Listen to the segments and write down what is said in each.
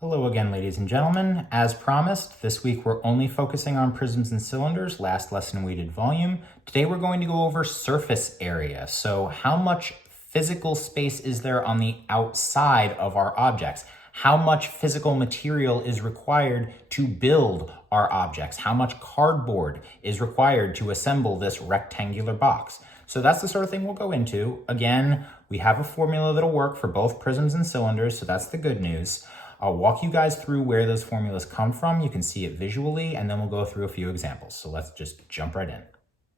Hello again, ladies and gentlemen. As promised, this week we're only focusing on prisms and cylinders. Last lesson we did volume. Today we're going to go over surface area. So how much physical space is there on the outside of our objects? How much physical material is required to build our objects? How much cardboard is required to assemble this rectangular box? So that's the sort of thing we'll go into. Again, we have a formula that'll work for both prisms and cylinders, so that's the good news. I'll walk you guys through where those formulas come from. You can see it visually, and then we'll go through a few examples. So let's just jump right in.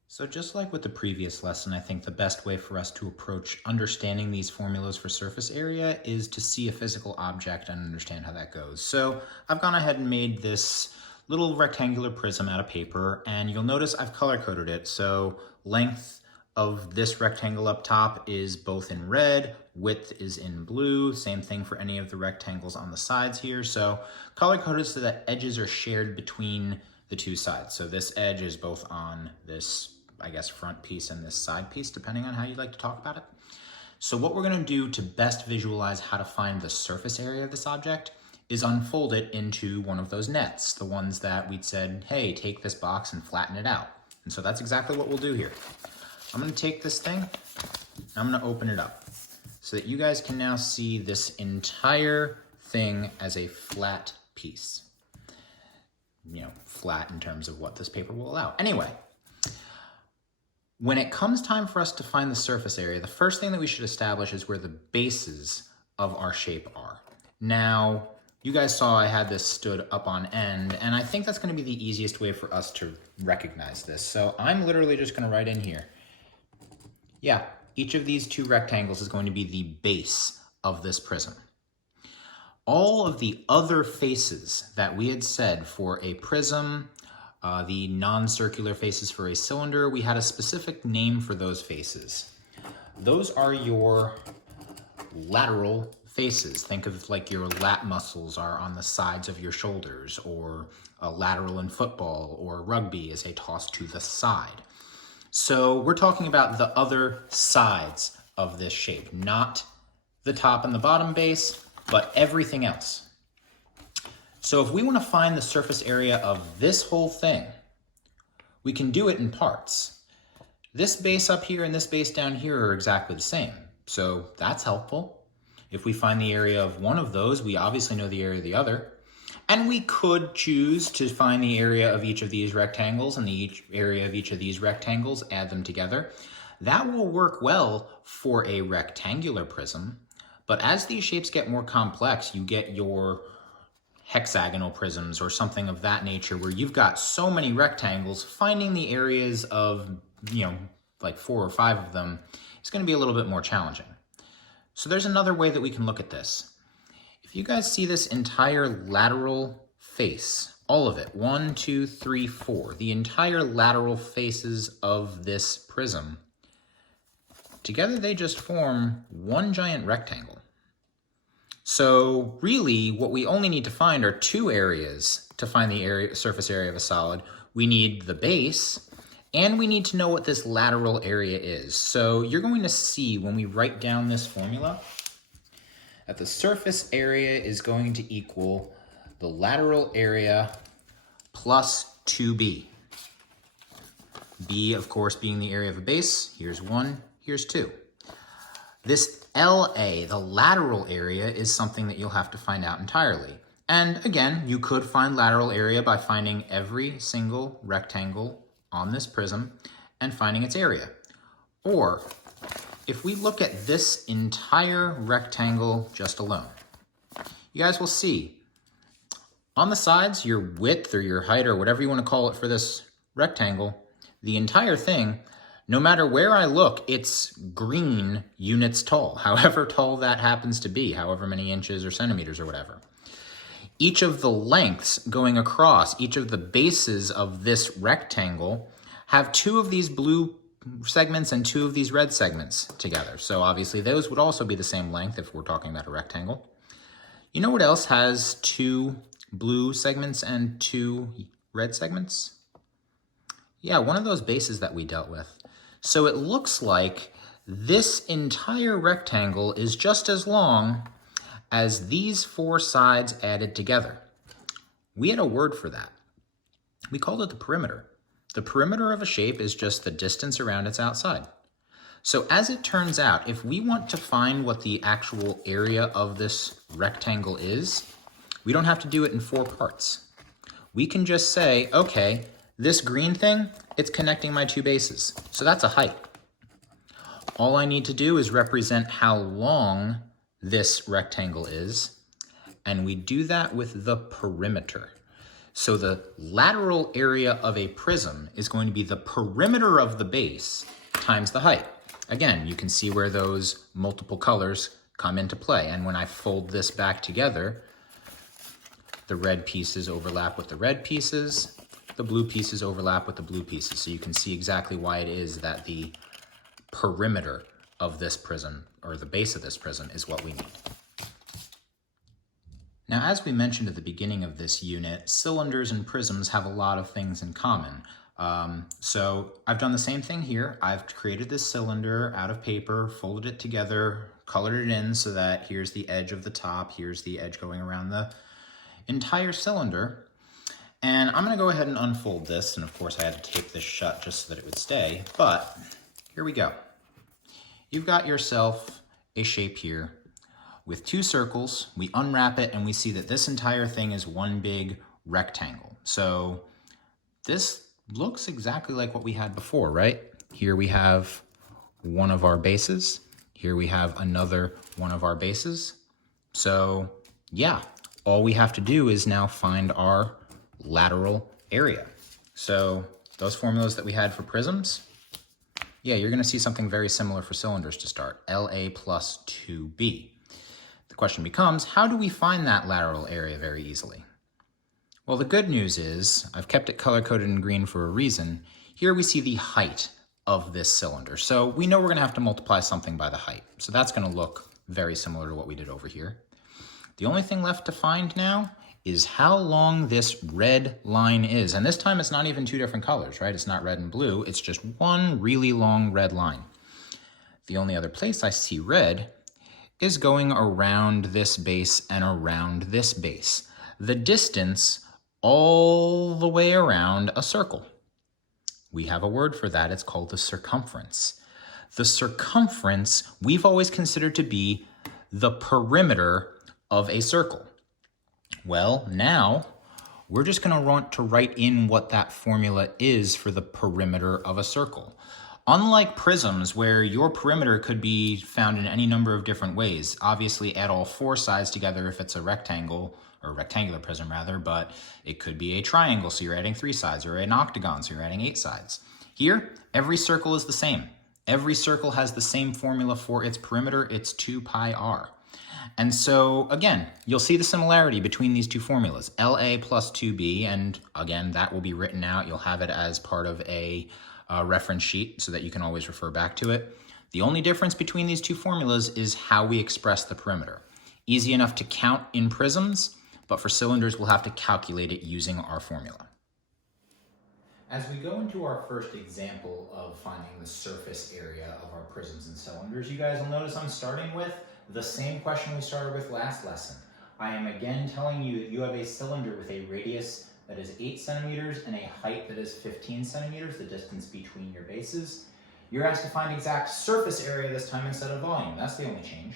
So just like with the previous lesson, I think the best way for us to approach understanding these formulas for surface area is to see a physical object and understand how that goes. So I've gone ahead and made this little rectangular prism out of paper, and you'll notice I've color-coded it. So length of this rectangle up top is both in red, width is in blue, same thing for any of the rectangles on the sides here. So color-coded so that edges are shared between the two sides. So this edge is both on this, I guess, front piece and this side piece, depending on how you'd like to talk about it. So what we're gonna do to best visualize how to find the surface area of this object is unfold it into one of those nets, the ones that we'd said, hey, take this box and flatten it out. And so that's exactly what we'll do here. I'm gonna take this thing, and I'm gonna open it up so that you guys can now see this entire thing as a flat piece. You know, flat in terms of what this paper will allow. Anyway, when it comes time for us to find the surface area, the first thing that we should establish is where the bases of our shape are. Now, you guys saw I had this stood up on end, and I think that's gonna be the easiest way for us to recognize this. So I'm literally just gonna write in here, yeah, each of these two rectangles is going to be the base of this prism. All of the other faces that we had said for a prism, the non-circular faces for a cylinder, we had a specific name for those faces. Those are your lateral faces. Think of like your lat muscles are on the sides of your shoulders, or a lateral in football or rugby is a toss to the side. So we're talking about the other sides of this shape, not the top and the bottom base, but everything else. So if we want to find the surface area of this whole thing, we can do it in parts. This base up here and this base down here are exactly the same, so that's helpful. If we find the area of one of those, we obviously know the area of the other. And we could choose to find the area of each of these rectangles and the area of each of these rectangles, add them together. That will work well for a rectangular prism, but as these shapes get more complex, you get your hexagonal prisms or something of that nature where you've got so many rectangles, finding the areas of, like 4 or 5 of them is going to be a little bit more challenging. So there's another way that we can look at this. If you guys see this entire lateral face, all of it, 1, 2, 3, 4, the entire lateral faces of this prism, together they just form one giant rectangle. So really, what we only need to find are 2 areas to find the surface area of a solid. We need the base, and we need to know what this lateral area is. So you're going to see when we write down this formula, that the surface area is going to equal the lateral area plus 2b. B, of course, being the area of a base. Here's 1, here's 2. This LA, the lateral area, is something that you'll have to find out entirely. And again, you could find lateral area by finding every single rectangle on this prism and finding its area. Or, if we look at this entire rectangle just alone, you guys will see on the sides, your width or your height or whatever you want to call it for this rectangle, the entire thing, no matter where I look, it's green units tall, however tall that happens to be, however many inches or centimeters or whatever. Each of the lengths going across, each of the bases of this rectangle have 2 of these blue segments and 2 of these red segments together. So obviously those would also be the same length if we're talking about a rectangle. You know what else has 2 blue segments and 2 red segments? Yeah, one of those bases that we dealt with. So it looks like this entire rectangle is just as long as these four sides added together. We had a word for that. We called it the perimeter. The perimeter of a shape is just the distance around its outside. So as it turns out, if we want to find what the actual area of this rectangle is, we don't have to do it in four parts. We can just say, okay, this green thing, it's connecting my two bases. So that's a height. All I need to do is represent how long this rectangle is, and we do that with the perimeter. So the lateral area of a prism is going to be the perimeter of the base times the height. Again, you can see where those multiple colors come into play. And when I fold this back together, the red pieces overlap with the red pieces, the blue pieces overlap with the blue pieces. So you can see exactly why it is that the perimeter of this prism, or the base of this prism, is what we need. Now, as we mentioned at the beginning of this unit, cylinders and prisms have a lot of things in common. So I've done the same thing here. I've created this cylinder out of paper, folded it together, colored it in so that here's the edge of the top, here's the edge going around the entire cylinder. And I'm gonna go ahead and unfold this, and of course I had to tape this shut just so that it would stay, but here we go. You've got yourself a shape here with two circles. We unwrap it and we see that this entire thing is one big rectangle. So this looks exactly like what we had before, right? Here we have one of our bases. Here we have another one of our bases. So yeah, all we have to do is now find our lateral area. So those formulas that we had for prisms, yeah, you're gonna see something very similar for cylinders to start, LA plus 2B. The question becomes, how do we find that lateral area very easily? Well, the good news is, I've kept it color-coded in green for a reason. Here we see the height of this cylinder. So we know we're gonna have to multiply something by the height. So that's gonna look very similar to what we did over here. The only thing left to find now is how long this red line is. And this time it's not even two different colors, right? It's not red and blue, it's just one really long red line. The only other place I see red is going around this base and around this base. The distance all the way around a circle. We have a word for that, it's called the circumference. The circumference we've always considered to be the perimeter of a circle. Well, now we're just gonna want to write in what that formula is for the perimeter of a circle. Unlike prisms, where your perimeter could be found in any number of different ways, obviously add all four sides together if it's a rectangle, or rectangular prism rather, but it could be a triangle, so you're adding 3 sides, or an octagon, so you're adding 8 sides. Here, every circle is the same. Every circle has the same formula for its perimeter, it's 2 pi r. And so, again, you'll see the similarity between these two formulas, LA plus 2B, and again, that will be written out. You'll have it as part of a reference sheet so that you can always refer back to it. The only difference between these two formulas is how we express the perimeter. Easy enough to count in prisms, but for cylinders, we'll have to calculate it using our formula. As we go into our first example of finding the surface area of our prisms and cylinders, you guys will notice I'm starting with the same question we started with last lesson. I am again telling you that you have a cylinder with a radius that is 8 centimeters and a height that is 15 centimeters, the distance between your bases. You're asked to find exact surface area this time instead of volume. That's the only change.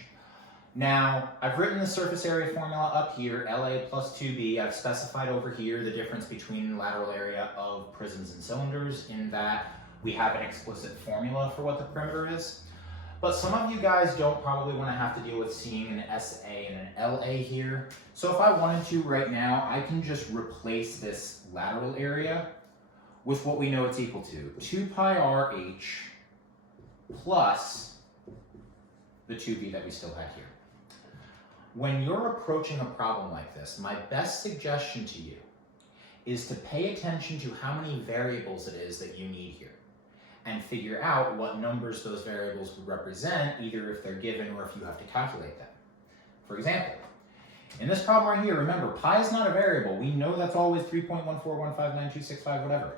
Now, I've written the surface area formula up here, LA plus 2B. I've specified over here the difference between the lateral area of prisms and cylinders in that we have an explicit formula for what the perimeter is. But some of you guys don't probably want to have to deal with seeing an SA and an LA here. So if I wanted to right now, I can just replace this lateral area with what we know it's equal to, 2 pi RH plus the 2B that we still had here. When you're approaching a problem like this, my best suggestion to you is to pay attention to how many variables it is that you need here and figure out what numbers those variables would represent, either if they're given or if you have to calculate them. For example, in this problem right here, remember, pi is not a variable. We know that's always 3.141592665, whatever.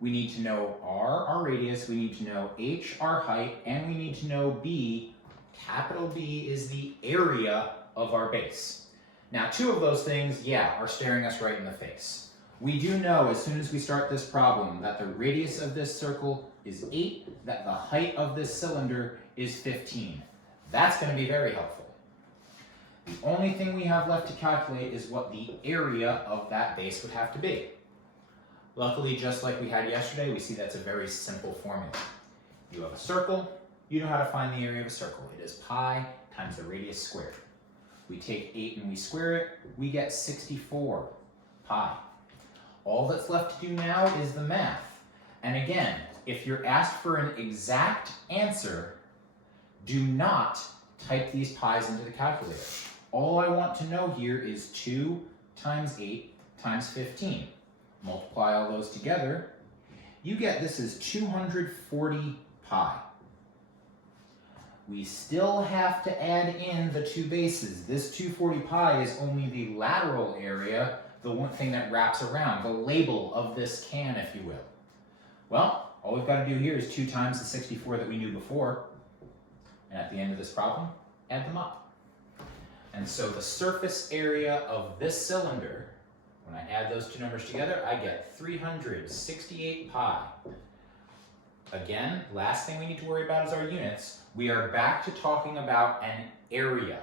We need to know r, our radius, we need to know h, our height, and we need to know b, Capital B is the area of our base. Now, two of those things, yeah, are staring us right in the face. We do know as soon as we start this problem that the radius of this circle is 8, that the height of this cylinder is 15. That's going to be very helpful. The only thing we have left to calculate is what the area of that base would have to be. Luckily, just like we had yesterday, we see that's a very simple formula. You have a circle, you know how to find the area of a circle. It is pi times the radius squared. We take 8 and we square it, we get 64 pi. All that's left to do now is the math. And again, if you're asked for an exact answer, do not type these pi's into the calculator. All I want to know here is 2 times 8 times 15. Multiply all those together, you get this is 240 pi. We still have to add in the two bases. This 240 pi is only the lateral area, the one thing that wraps around, the label of this can, if you will. Well, all we've got to do here is 2 times the 64 that we knew before, and at the end of this problem, add them up. And so the surface area of this cylinder, when I add those two numbers together, I get 368 pi. Again, last thing we need to worry about is our units. We are back to talking about an area.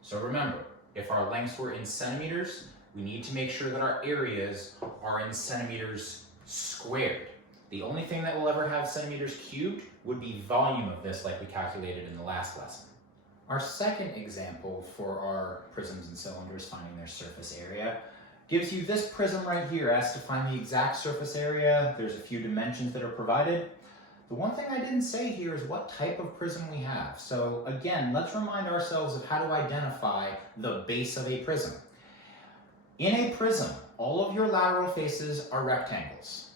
So remember, if our lengths were in centimeters, we need to make sure that our areas are in centimeters squared. The only thing that will ever have centimeters cubed would be volume of this, like we calculated in the last lesson. Our second example for our prisms and cylinders finding their surface area gives you this prism right here. Asks to find the exact surface area. There's a few dimensions that are provided. The one thing I didn't say here is what type of prism we have. So again, let's remind ourselves of how to identify the base of a prism. In a prism, all of your lateral faces are rectangles.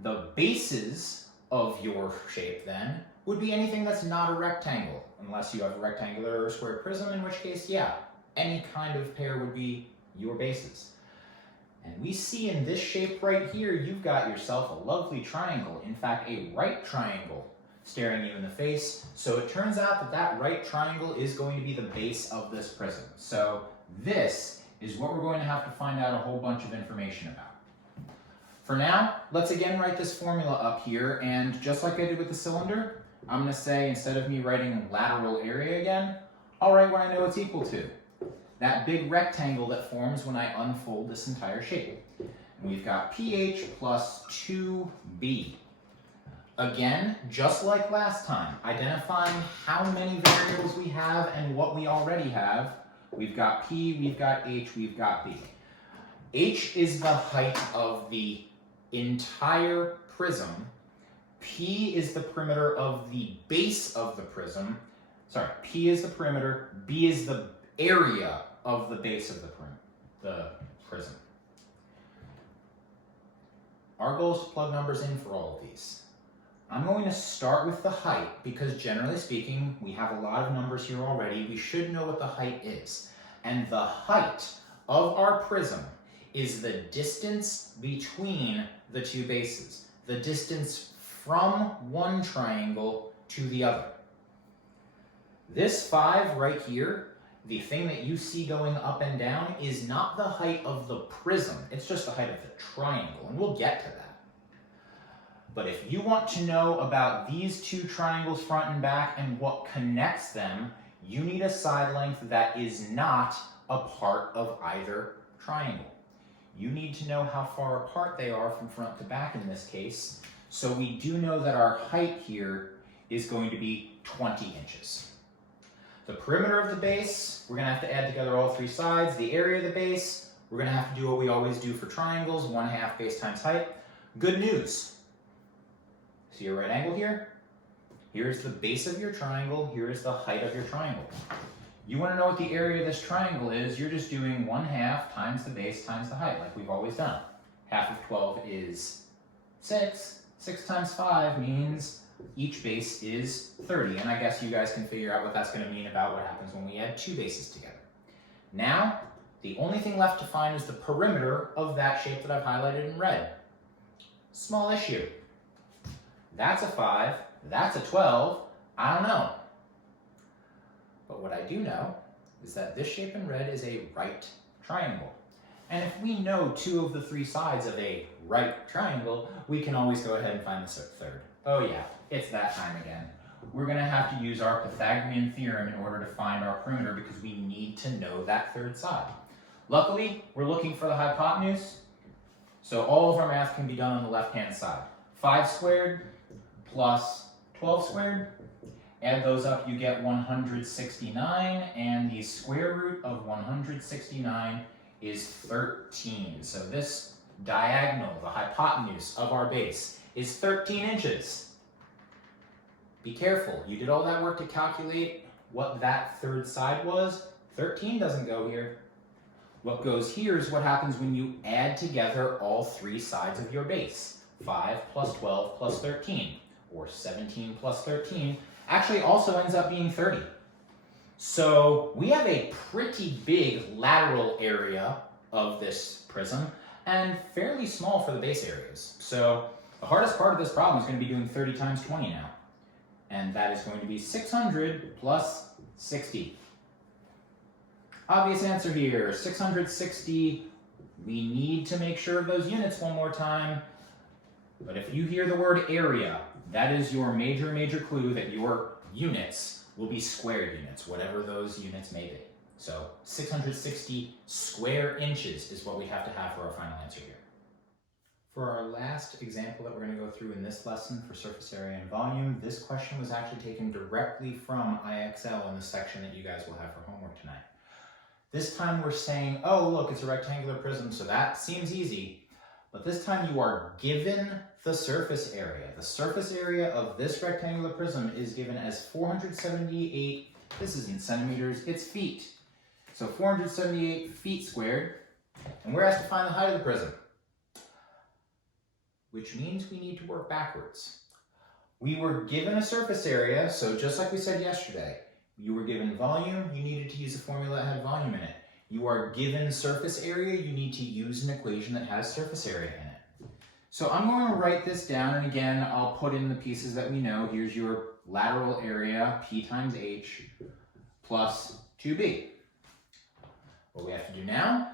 The bases of your shape then would be anything that's not a rectangle, unless you have a rectangular or square prism, in which case, yeah, any kind of pair would be your bases. And we see in this shape right here, you've got yourself a lovely triangle. In fact, a right triangle staring you in the face. So it turns out that that right triangle is going to be the base of this prism. So this is what we're going to have to find out a whole bunch of information about. For now, let's again write this formula up here. And just like I did with the cylinder, I'm going to say, instead of me writing lateral area again, I'll write what I know it's equal to. That big rectangle that forms when I unfold this entire shape. And we've got pH plus 2b. Again, just like last time, identifying how many variables we have and what we already have. We've got P, we've got H, we've got B. H is the height of the entire prism. P is the perimeter of the base of the prism. Sorry, P is the perimeter, B is the area of the base of the prism. Our goal is to plug numbers in for all of these. I'm going to start with the height because generally speaking, we have a lot of numbers here already. We should know what the height is. And the height of our prism is the distance between the two bases, the distance from one triangle to the other. This 5 right here, the thing that you see going up and down, is not the height of the prism. It's just the height of the triangle, and we'll get to that. But if you want to know about these two triangles front and back and what connects them, you need a side length that is not a part of either triangle. You need to know how far apart they are from front to back in this case. So we do know that our height here is going to be 20 inches. The perimeter of the base, we're going to have to add together all three sides. The area of the base, we're going to have to do what we always do for triangles, 1/2 base times height. Good news. See a right angle here? Here's the base of your triangle. Here is the height of your triangle. You want to know what the area of this triangle is, you're just doing 1/2 times the base times the height, like we've always done. Half of 12 is 6. 6 times 5 means each base is 30. And I guess you guys can figure out what that's going to mean about what happens when we add two bases together. Now, the only thing left to find is the perimeter of that shape that I've highlighted in red. Small issue. That's a 5. That's a 12. I don't know. But what I do know is that this shape in red is a right triangle. And if we know 2 of the 3 sides of a right triangle, we can always go ahead and find the third. Oh yeah, it's that time again. We're going to have to use our Pythagorean theorem in order to find our perimeter because we need to know that third side. Luckily, we're looking for the hypotenuse, so all of our math can be done on the left-hand side. 5 squared plus 12 squared. Add those up, you get 169, and the square root of 169 is 13. So this diagonal, the hypotenuse of our base, is 13 inches. Be careful, you did all that work to calculate what that third side was. 13 doesn't go here. What goes here is what happens when you add together all 3 sides of your base. 5 plus 12 plus 13, or 17 plus 13, actually also ends up being 30. So we have a pretty big lateral area of this prism and fairly small for the base areas. So the hardest part of this problem is going to be doing 30 times 20 now. And that is going to be 600 plus 60. Obvious answer here, 660. We need to make sure of those units one more time. But if you hear the word area, that is your major clue that your units will be square units, whatever those units may be. So 660 square inches is what we have to have for our final answer here. For our last example that we're going to go through in this lesson for surface area and volume, this question was actually taken directly from IXL in the section that you guys will have for homework tonight. This time we're saying, oh look, it's a rectangular prism, so that seems easy. But this time you are given the surface area. The surface area of this rectangular prism is given as 478, this is in centimeters, it's feet. So 478 feet squared, and we're asked to find the height of the prism, which means we need to work backwards. We were given a surface area, so just like we said yesterday, you were given volume, you needed to use a formula that had volume in it. You are given surface area, you need to use an equation that has surface area in it. So I'm going to write this down, and again, I'll put in the pieces that we know. Here's your lateral area, P times H, plus 2B. What we have to do now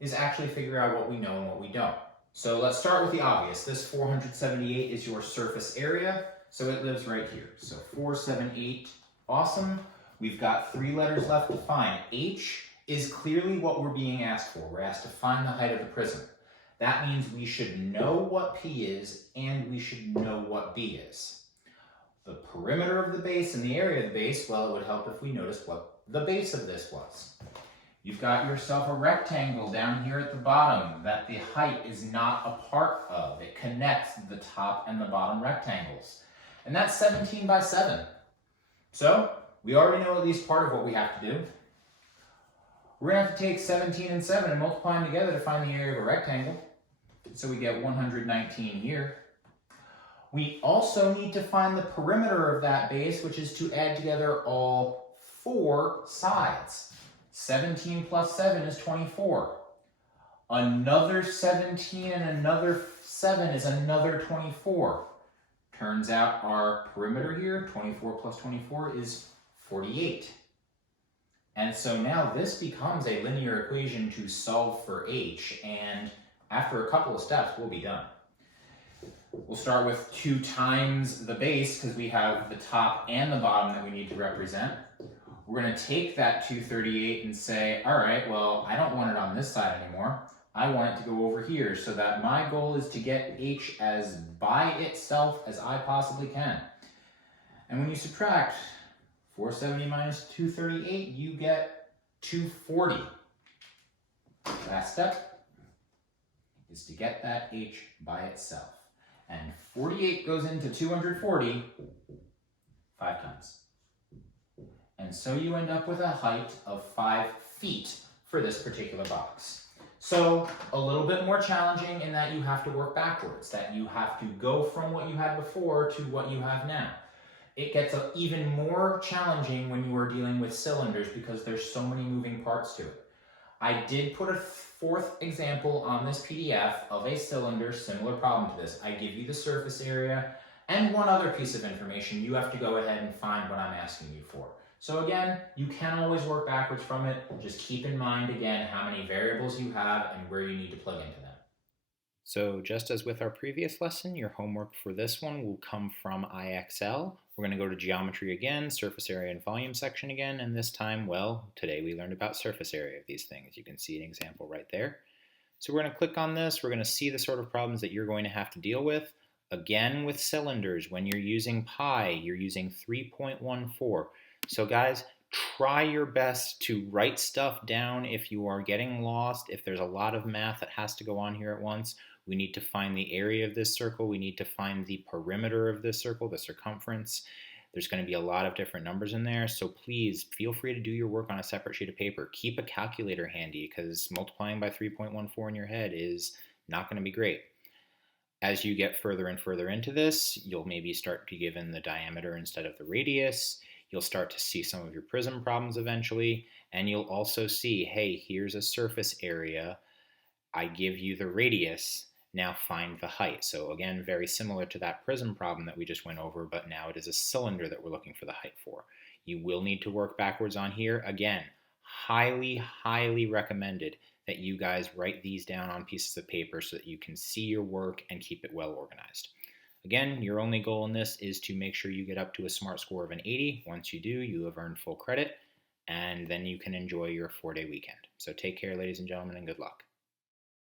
is actually figure out what we know and what we don't. So let's start with the obvious. This 478 is your surface area, so it lives right here. So 478, awesome. We've got 3 letters left to find. H is clearly what we're being asked for. We're asked to find the height of the prism. That means we should know what P is and we should know what B is. The perimeter of the base and the area of the base, well, it would help if we noticed what the base of this was. You've got yourself a rectangle down here at the bottom that the height is not a part of. It connects the top and the bottom rectangles. And that's 17 by 7. So we already know at least part of what we have to do. We're going to have to take 17 and 7 and multiply them together to find the area of a rectangle. So we get 119 here. We also need to find the perimeter of that base, which is to add together all 4 sides. 17 plus 7 is 24. Another 17 and another 7 is another 24. Turns out our perimeter here, 24 plus 24, is 48. And so now this becomes a linear equation to solve for H, and after a couple of steps, we'll be done. We'll start with 2 times the base, because we have the top and the bottom that we need to represent. We're going to take that 238 and say, all right, well, I don't want it on this side anymore. I want it to go over here, so that my goal is to get H as by itself as I possibly can. And when you subtract 470 minus 238, you get 240. Last step is to get that H by itself. And 48 goes into 240 5 times. And so you end up with a height of 5 feet for this particular box. So a little bit more challenging in that you have to work backwards, that you have to go from what you had before to what you have now. It gets even more challenging when you are dealing with cylinders because there's so many moving parts to it. I did put a 4th example on this PDF of a cylinder, similar problem to this. I give you the surface area and one other piece of information. You have to go ahead and find what I'm asking you for. So again, you can always work backwards from it. Just keep in mind again how many variables you have and where you need to plug into them. So just as with our previous lesson, your homework for this one will come from IXL. We're going to go to geometry again, surface area and volume section again, and this time, well, today we learned about surface area of these things. You can see an example right there. So we're going to click on this. We're going to see the sort of problems that you're going to have to deal with. Again, with cylinders, when you're using pi, you're using 3.14. So guys, try your best to write stuff down if you are getting lost, if there's a lot of math that has to go on here at once. We need to find the area of this circle. We need to find the perimeter of this circle, the circumference. There's going to be a lot of different numbers in there, so please feel free to do your work on a separate sheet of paper. Keep a calculator handy because multiplying by 3.14 in your head is not going to be great. As you get further and further into this, you'll maybe start to give in the diameter instead of the radius. You'll start to see some of your prism problems eventually, and you'll also see, hey, here's a surface area. I give you the radius. Now find the height. So again, very similar to that prism problem that we just went over, but now it is a cylinder that we're looking for the height for. You will need to work backwards on here. Again, highly, highly recommended that you guys write these down on pieces of paper so that you can see your work and keep it well organized. Again, your only goal in this is to make sure you get up to a SMART score of an 80. Once you do, you have earned full credit, and then you can enjoy your 4-day weekend. So take care, ladies and gentlemen, and good luck.